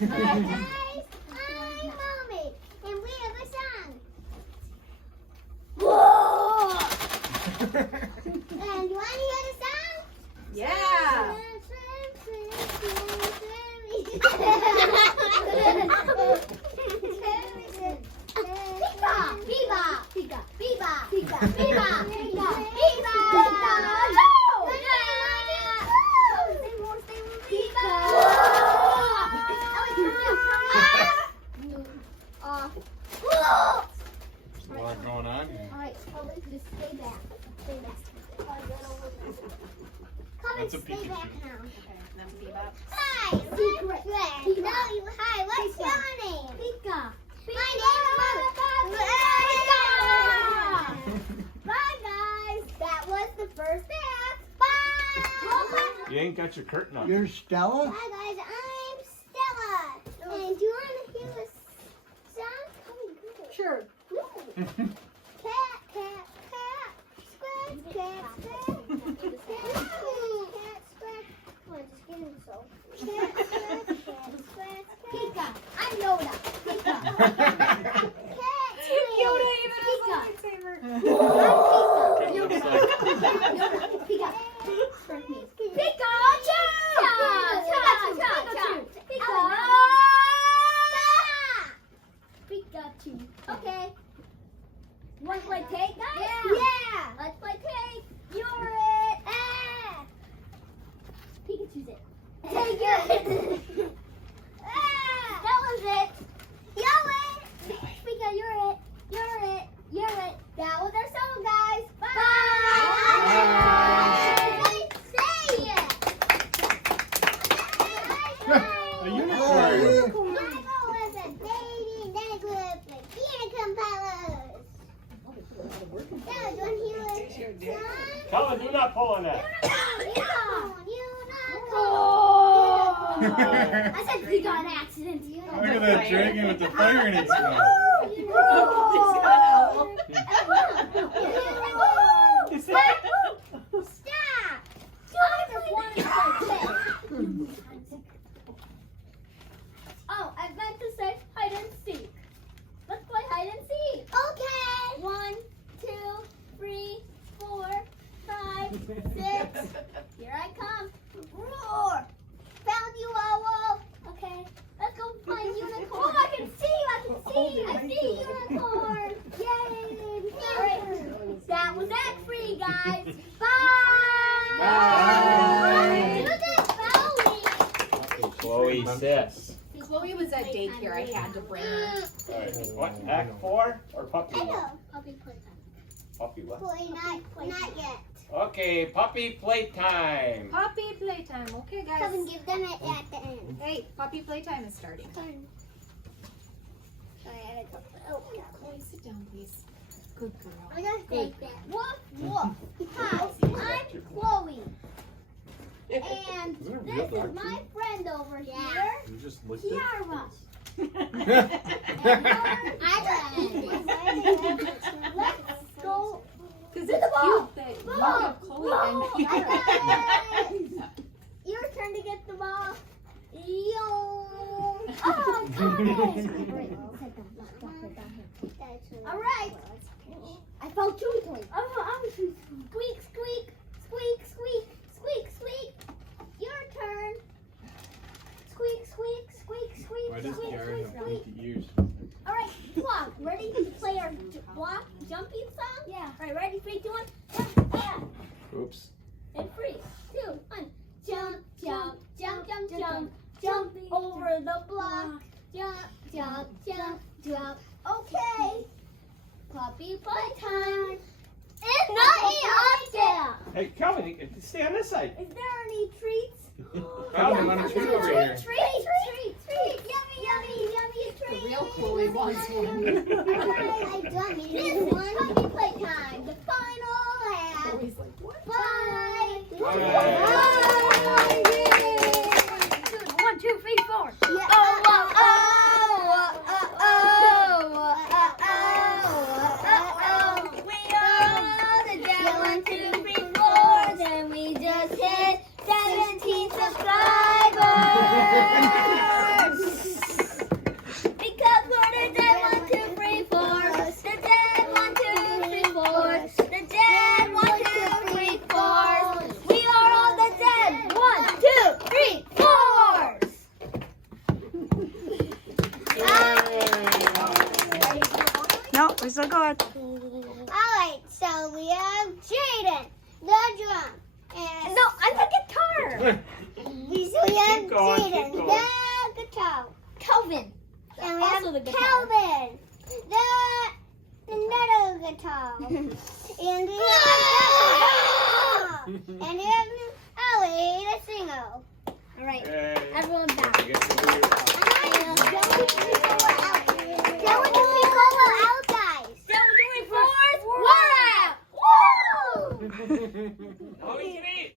Hi guys, I'm Mommy, and we have a song. Whoa! And you want to hear the song? Yeah. There's a lot going on here. Alright, just stay back. Stay back. Come and That's a stay Pikachu. back now. Okay, that's Bebop. Hi, secret. Hi, what's your name? Pika. My name is Pika. Bye, guys. That was the first act. Bye. You ain't got your curtain on. You're Stella? Hi, guys. I'm Stella. And do you want to hear the song? Come and do it. Sure. Cat, cat, cat. Scratch, cat, scratch. Cat, scratch. Come on, just get him so. Cat, scratch, cat, scratch. Pika. I'm Yoda. Pika. Cat, Yoda even has a lightsaber. Pika. Pikachu! Pikachu. Okay. Want to play tag, guys? Yeah. Let's play tag. You're it. Pikachu's it. Take it. That was it. You're it. Pika, you're it. You're it. You're it. That was our song, guys. Bye. Say it. A unicorn. Michael was a baby, then it grew up like unicorn powers. Now, do you want to hear it? Colin, do not pull on that. I said we got an accident. Look at that dragon with the fire in its mouth. Stop! I just wanted to play. Oh, I meant to say hide and seek. Let's play hide and seek. Okay. 1, 2, 3, 4, 5, 6. Here I come. Roar! Found you, Owl. Okay. Let's go find unicorn. Oh, I can see you. I see unicorn. Yay! All right. That was that for you guys. Bye. Bye. Look at Chloe. Chloe, sis. Chloe was at daycare. I had to bring her. All right. What? Act 4 or puppy? Hello. Puppy playtime. Puppy what? Chloe, not yet. Okay, puppy playtime. Puppy playtime. Okay, guys. Come and give them it at the end. Hey, puppy playtime is starting. Come. Sorry, I gotta go. Oh, yeah. Chloe, sit down, please. Good girl. I gotta take that. Woof, woof. Hi, I'm Chloe. And this is my friend over here, You just licked it? Kiara. Let's go. Because To it's the ball. cute that you Ball. have Chloe and Ball. Kiara. Your turn to get the ball. Yo. Oh, got it. All right. I found two toys. Squeak, squeak, squeak, squeak, squeak, squeak. Your turn. Squeak, squeak, squeak, squeak, Why does squeak, Gary squeak, have squeak. pointy ears? All right, walk. Ready to play our walk jumping song? Yeah. All right, ready? 3, 2, 1. Jump, yeah. Oops. And 3, 2, 1. Jump, jump, jump, jump, jump. Jump over the block. Jump, jump, jump, jump. Okay. Puppy playtime. It's not there. Hey, Calvin, you can stay on this side. Is there any treats? Calvin, want a treat over here? Treat. Yummy treat. The real Chloe wants one. This is puppy playtime. The final act. Chloe's like, what? Bye. Bye. 1, 2, 3, 4. Yeah. We are the Jam 1, 2, 3, 4. Then we just hit 17 subscribers. so good. Alright, so we have Jaden, the drum. And no, I'm the guitar. We have Keep going, keep Jaden, going. the guitar. Kelvin. And we Also have the guitar. Kelvin, the another guitar. And we have and we have